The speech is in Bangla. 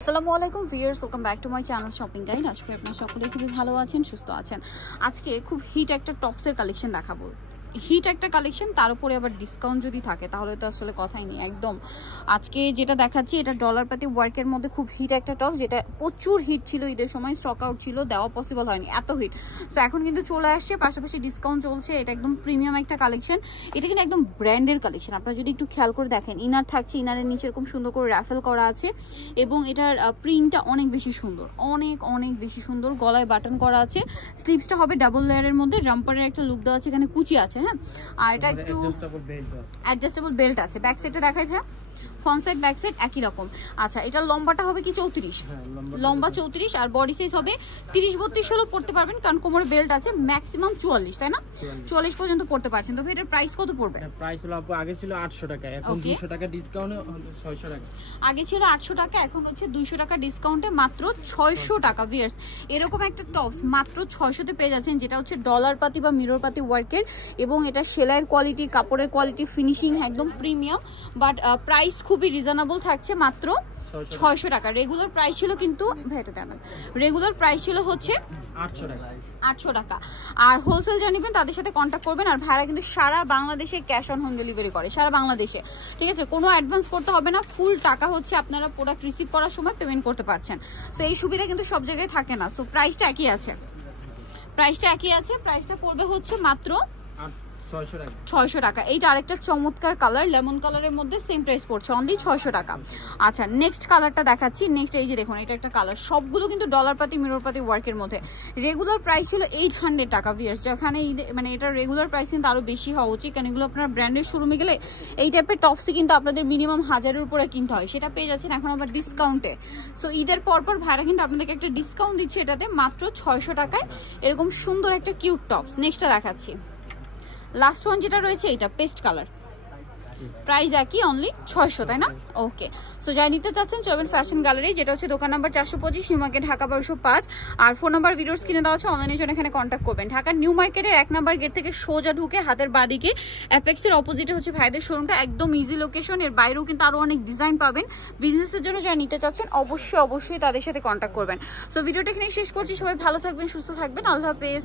আসসালামু আলাইকুম viewers, welcome back to my channel shopping guide. আজকে আপনারা সকলে খুবই ভালো আছেন, সুস্থ আছেন। আজকে খুব হিট একটা টপসের কালেকশন দেখাবো। হিট একটা কালেকশন, তার উপরে আবার ডিসকাউন্ট যদি থাকে তাহলে তো আসলে কথাই নেই। একদম আজকে যেটা দেখাচ্ছি এটা ডলার পাতি ওয়ার্কের মধ্যে খুব হিট একটা টপস, যেটা প্রচুর হিট ছিল ঈদের সময়, স্টক আউট ছিল, দেওয়া পসিবল হয়নি, এত হিট। সো এখন কিন্তু চলে আসছে, পাশাপাশি ডিসকাউন্ট চলছে। এটা একদম প্রিমিয়াম একটা কালেকশন, এটা কিন্তু একদম ব্র্যান্ডের কালেকশন। আপনারা যদি একটু খেয়াল করে দেখেন, ইনার থাকছে, ইনারের নিচে এরকম সুন্দর করে র্যাফেল করা আছে এবং এটার প্রিন্টটা অনেক বেশি সুন্দর, অনেক বেশি সুন্দর। গলায় বাটন করা আছে, স্লিভসটা হবে ডাবল লেয়ারের মধ্যে, রাম্পারের একটা লুক দেওয়া আছে, এখানে কুচি আছে। হ্যাঁ, আর এটা একটু অ্যাডজাস্টেবল বেল্ট আছে। ব্যাক সাইডে দেখাই ভাই, ফ্রন্ট সাইড ব্যাক সাইড একই রকম। আচ্ছা, এটা লম্বাটা হবে কি 34, লম্বা 34, আর বডি সাইজ হবে 30-32 হলেও পড়তে পারবেন, কারণ কোমরে বেল্ট আছে। ম্যাক্সিমাম 44, তাই না? 44 পর্যন্ত পড়তে পারছেন। তো এটার প্রাইস কত পড়বে? প্রাইস হলো আপু আগে ছিল 800 টাকা, এখন 200 টাকা ডিসকাউন্টে 600 টাকা। আগে ছিল 800 টাকা, এখন হচ্ছে 200 টাকা ডিসকাউন্টে মাত্র 600 টাকা। ভিউয়ার্স, এরকম একটা টপস মাত্র 600 তে পেয়ে যাচ্ছেন, যেটা হচ্ছে ডলার পাতি বা মিরর পাতি ওয়ার্কের, এবং এটা সেলাইয়ের কোয়ালিটি, কাপড়ের কোয়ালিটি, ফিনিশিং একদম প্রিমিয়াম। বাট প্রাইস খুবই রিজনেবল থাকছে, মাত্র 600 টাকা। রেগুলার প্রাইস ছিল কিন্তু ভাইটা দেন, রেগুলার প্রাইস ছিল হচ্ছে 800 টাকা। আর হোলসেল যারা নেবেন তাদের সাথে কন্ট্যাক্ট করবেন। আর ভাড়া কিন্তু সারা বাংলাদেশে ক্যাশ অন হোম ডেলিভারি করে, সারা বাংলাদেশে। ঠিক আছে, কোনো অ্যাডভান্স করতে হবে না, ফুল টাকা হচ্ছে আপনারা প্রোডাক্ট রিসিভ করার সময় পেমেন্ট করতে পারছেন। সো এই সুবিধা কিন্তু সব জায়গায় থাকে না। সো প্রাইসটা একই আছে, প্রাইসটা পড়বে হচ্ছে মাত্র 600 টাকা। এইটা আরেকটা চমৎকার কালার, লেমন কালারের মধ্যে, সেম প্রাইস পড়ছে অনলি 600 টাকা। আচ্ছা, নেক্সট কালারটা দেখাচ্ছি। নেক্সট এই যে দেখুন, এটা একটা কালার, সবগুলো কিন্তু ডলার পাতি মিরর পাতি ওয়ার্কের মধ্যে। রেগুলার প্রাইস ছিল 800 টাকা ভিউয়ার্স, যেখানে মানে এটার রেগুলার প্রাইস কিন্তু আরো বেশি হওয়া উচিত, কারণ এগুলো আপনার ব্র্যান্ডের শোরুমে গেলে এই টাইপের টপসই কিন্তু আপনাদের মিনিমাম 1000-এর উপরে কিনতে হয়, সেটা পেয়ে যাচ্ছেন এখন আবার ডিসকাউন্টে। সো ঈদের পরপর ভাড়া কিন্তু আপনাদেরকে একটা ডিসকাউন্ট দিচ্ছে এটাতে, মাত্র 600 টাকায় এরকম সুন্দর একটা কিউট টপস। নেক্সটটা দেখাচ্ছি, লাস্ট ওয়ান যেটা রয়েছে, এটা পেস্ট কালার, প্রাইস একই, অনলি 600, তাই না? ওকে, সো যাই নিতে চাচ্ছেন চলবেন ফ্যাশন গ্যালারি, যেটা হচ্ছে দোকান নাম্বার 425, নিউ মার্কেট, ঢাকা 1205। আর ফোন নাম্বার ভিডিওস কিনে দেওয়া আছে, অনলাইনের জন্য এখানে কন্ট্যাক্ট করবেন। ঢাকার নিউ মার্কেটের 1 নাম্বার গেট থেকে সোজা ঢুকে হাতের বাদিকে অ্যাপেক্সের অপোজিটে হচ্ছে ভাইদের শোরুমটা, একদম ইজি লোকেশন। এর বাইরেও কিন্তু আরো অনেক ডিজাইন পাবেন। বিজনেসের জন্য যারা নিতে চাচ্ছেন অবশ্যই তাদের সাথে কন্ট্যাক্ট করবেন। সো ভিডিওটা এখানে শেষ করছি, সবাই ভালো থাকবেন, সুস্থ থাকবেন, আল্লাহ হাফেজ।